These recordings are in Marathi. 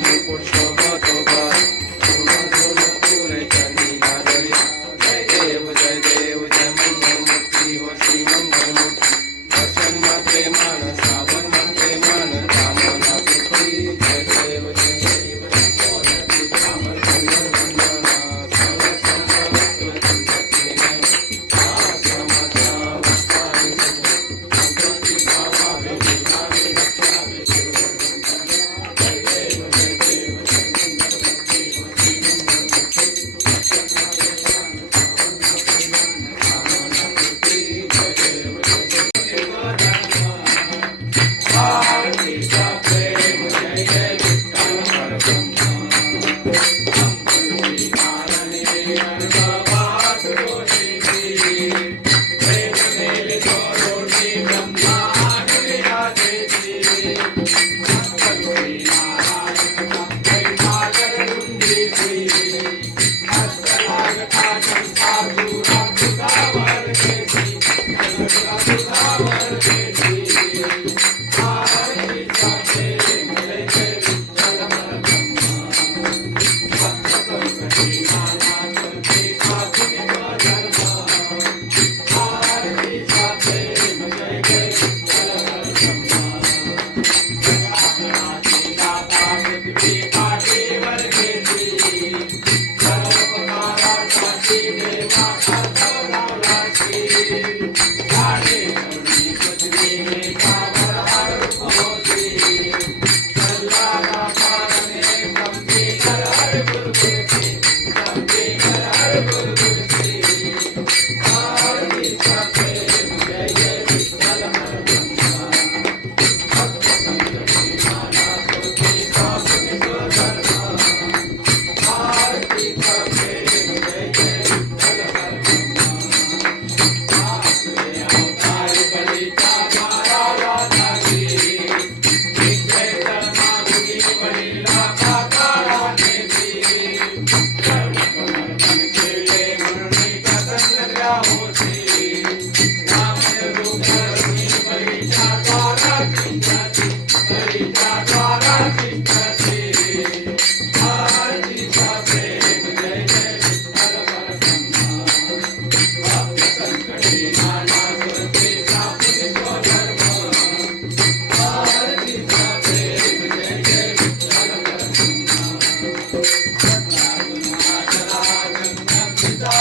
मुकुट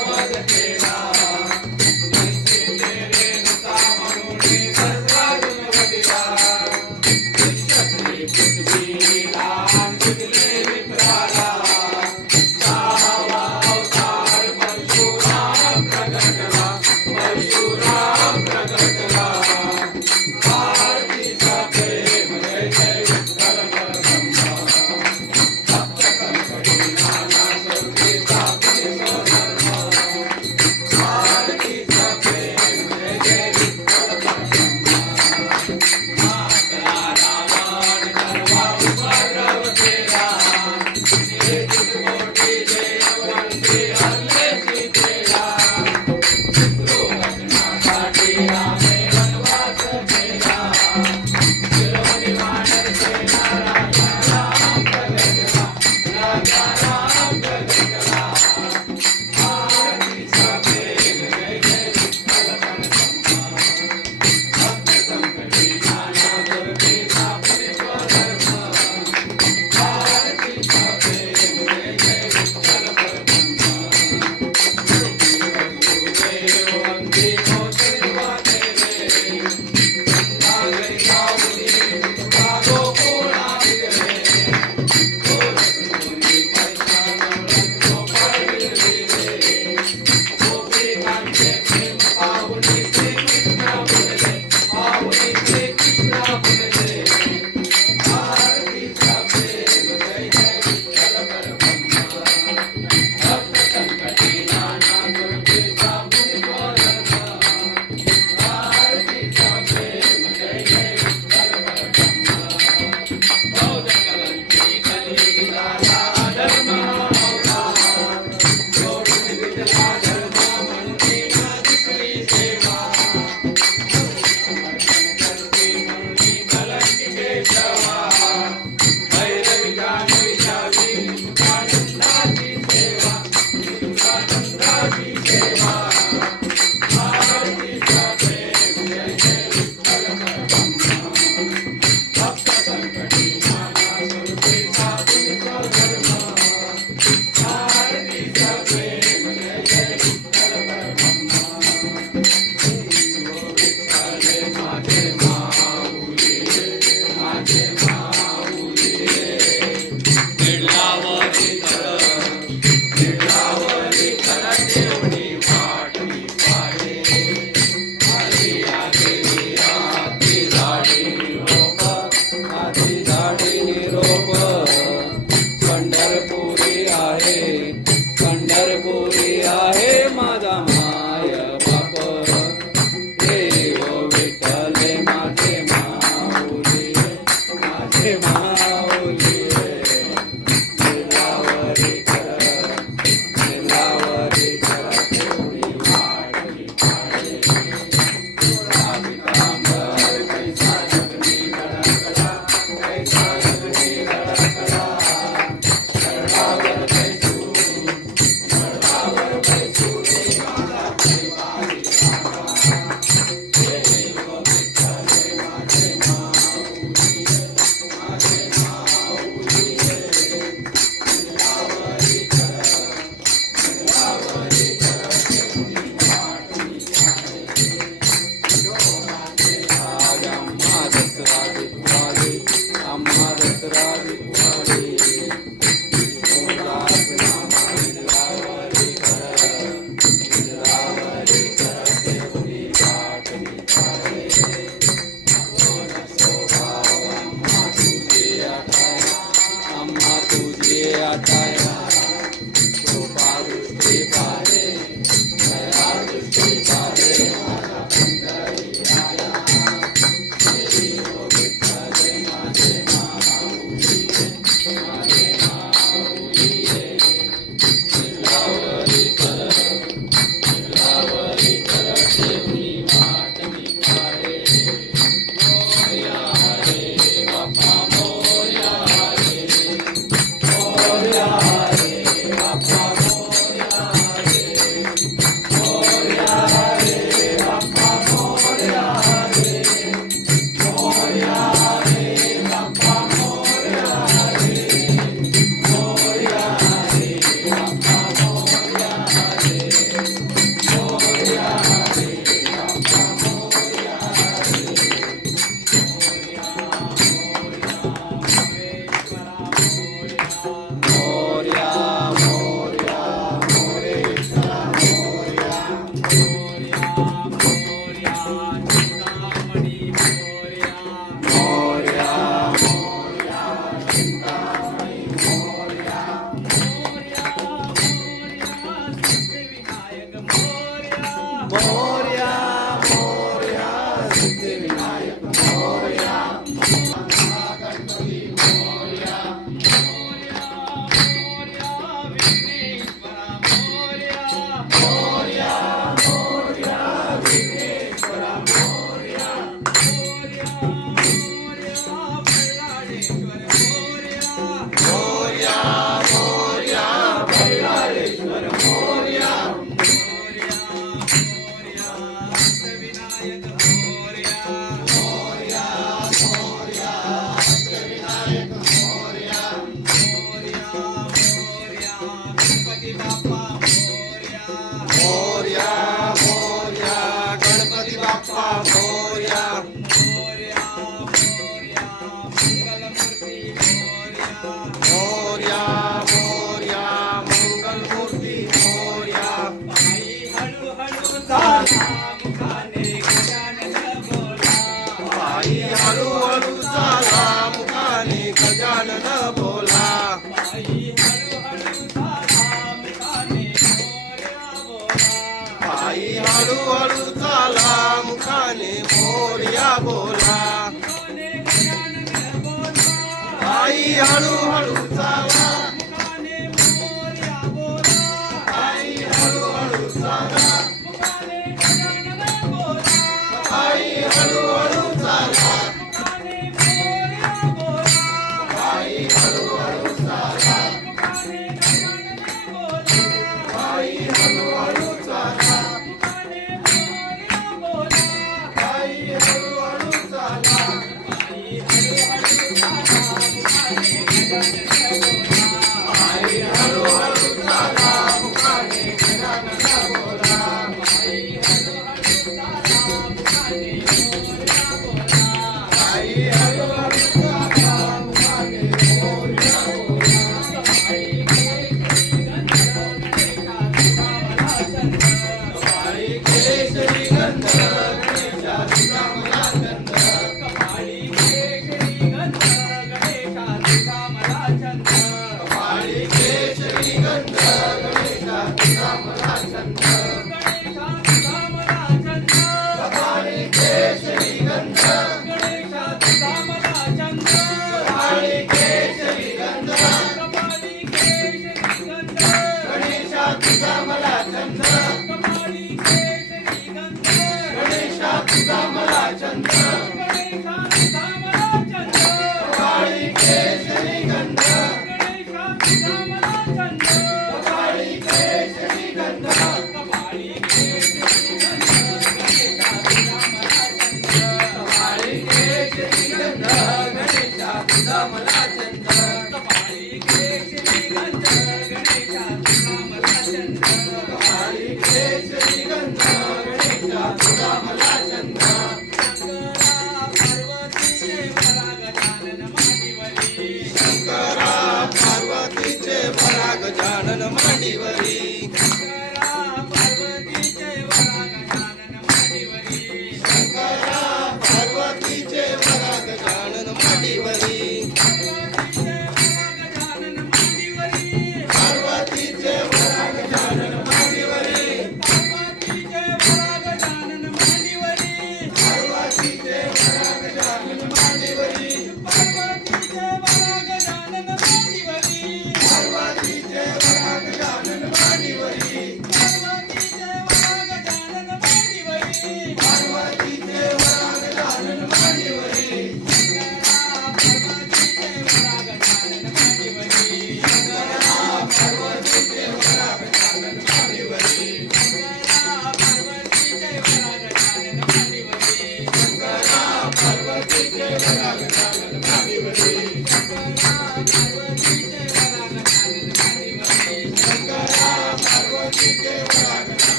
Salva, defesa.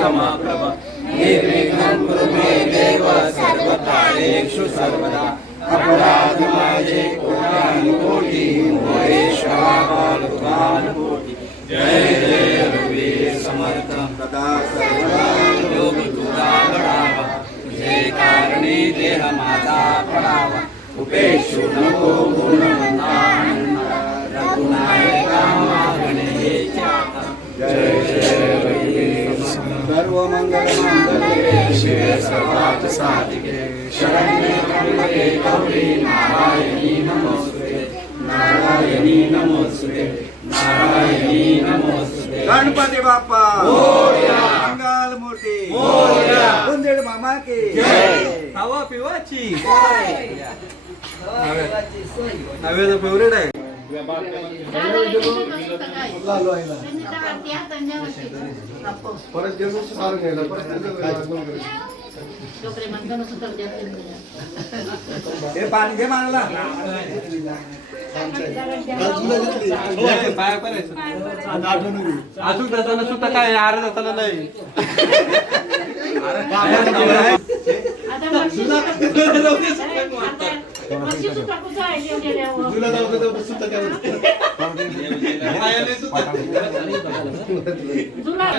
समप्रभ निर्विघ्नं कुरु मे देव सर्वकार्येषु सर्वदा। अपराध माझे कोट्यानु कोटी। महेश्वरा बालुकानुकोटी जय जय रघुवीर समर्थ। सदा सर्वदा योग तुझा बढावा तुझे कारणी देह माझा पडावा उपेक्षु नको गुणवंता रघुनायका मागणे जय जय सर्व मंगल मांगल्ये शिवे सर्वार्थ साधिके शरण्ये त्र्यंबके गौरी नारायणी नमोस्तुते नारायणी नमोस्तुते नारायणी नमोस्तुते गणपती बाप्पा. मंगल मूर्ती. बुंदेड मामा की. जय हवा पिवाची नव्याचं फेवरेट आहे. परत जेवण मारून घ्यायला परत हे पाणी घे मानला पाया पडायचं अजून जाताना सुद्धा काय आर जाताना नाही तुला जाऊ दे तुला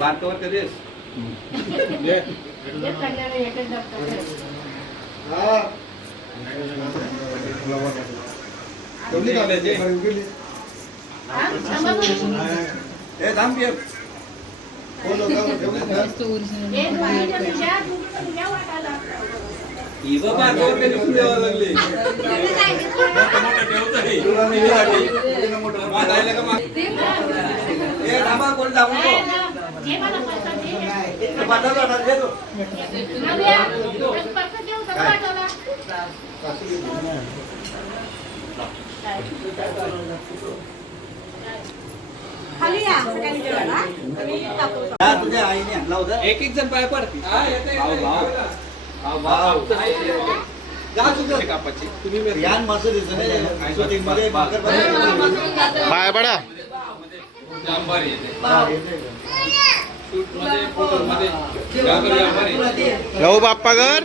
बारकावर कधी आहेस? हा कुठली घालायची? ए थांब पिय कोण ही बघ बारकावर कधी सुरू द्यावं लागली तुला नाही वाटली. बांधायला का माग- ए, थांबा, कोण जाऊ नको. पाठवतो, आता देतो. खाली या सगळ्यांनी जेवायला आणि टाकू हा, आईने आणला होता. एक एक जण पाय पडते भाऊ भाऊ. भाऊ. पाय पडा गहू बाप्पा घर.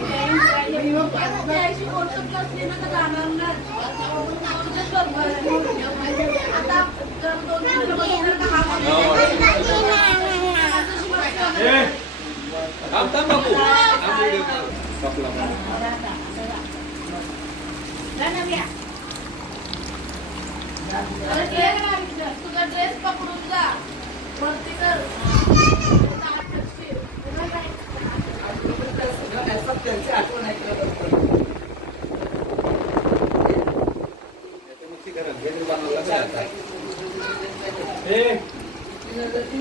Thank you.